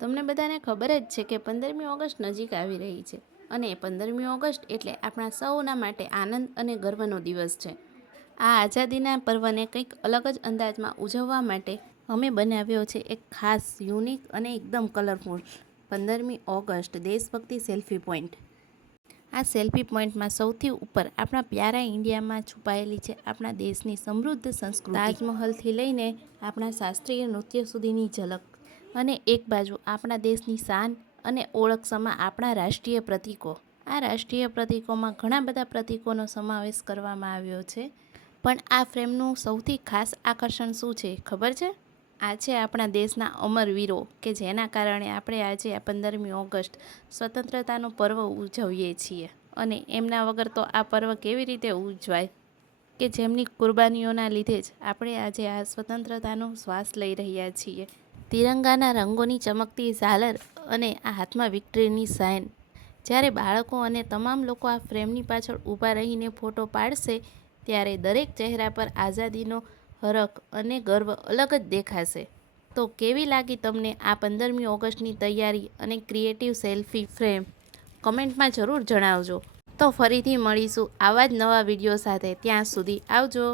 તમને બધાને ખબર જ છે કે 15મી ઓગસ્ટ નજીક આવી રહી છે અને 15મી ઓગસ્ટ એટલે આપણા સૌના માટે આનંદ અને ગર્વનો દિવસ છે। આ આઝાદીના પર્વને કંઈક અલગ જ અંદાજમાં ઉજવવા માટે અમે બનાવ્યો છે એક ખાસ યુનિક અને એકદમ કલરફુલ 15મી ઓગસ્ટ દેશભક્તિ સેલ્ફી પોઈન્ટ। આ સેલ્ફી પોઈન્ટમાં સૌથી ઉપર આપણા પ્યારા ઇન્ડિયામાં છુપાયેલી છે આપણા દેશની સમૃદ્ધ સંસ્કૃતિ, તાજમહલથી લઈને આપણા શાસ્ત્રીય નૃત્ય સુધીની ઝલક, અને એક બાજુ આપણા દેશની શાન અને ઓળખ સમા આપણા રાષ્ટ્રીય પ્રતીકો। આ રાષ્ટ્રીય પ્રતીકોમાં ઘણા બધા પ્રતીકોનો સમાવેશ કરવામાં આવ્યો છે, પણ આ ફ્રેમનું સૌથી ખાસ આકર્ષણ શું છે ખબર છે? આ છે આપણા દેશના અમરવીરો કે જેના કારણે આપણે આજે આ 15મી ઓગસ્ટ સ્વતંત્રતાનો પર્વ ઉજવીએ છીએ, અને એમના વગર તો આ પર્વ કેવી રીતે ઉજવાય કે જેમની કુરબાનીઓના લીધે જ આપણે આજે આ સ્વતંત્રતાનો શ્વાસ લઈ રહ્યા છીએ। તિરંગાના રંગોની ચમકતી ઝાલર અને આ હાથમાં વિક્ટરીની સાઇન, જ્યારે બાળકો અને તમામ લોકો આ ફ્રેમની પાછળ ઊભા રહીને ફોટો પાડશે ત્યારે દરેક ચહેરા પર આઝાદીનો હરખ અને ગર્વ અલગ જ દેખાશે। તો કેવી લાગી તમને આ 15મી ઓગસ્ટની તૈયારી અને ક્રિએટિવ સેલ્ફી ફ્રેમ? કમેન્ટમાં જરૂર જણાવજો। તો ફરીથી મળીશું આવા જ નવા વિડીયો સાથે, ત્યાં સુધી આવજો।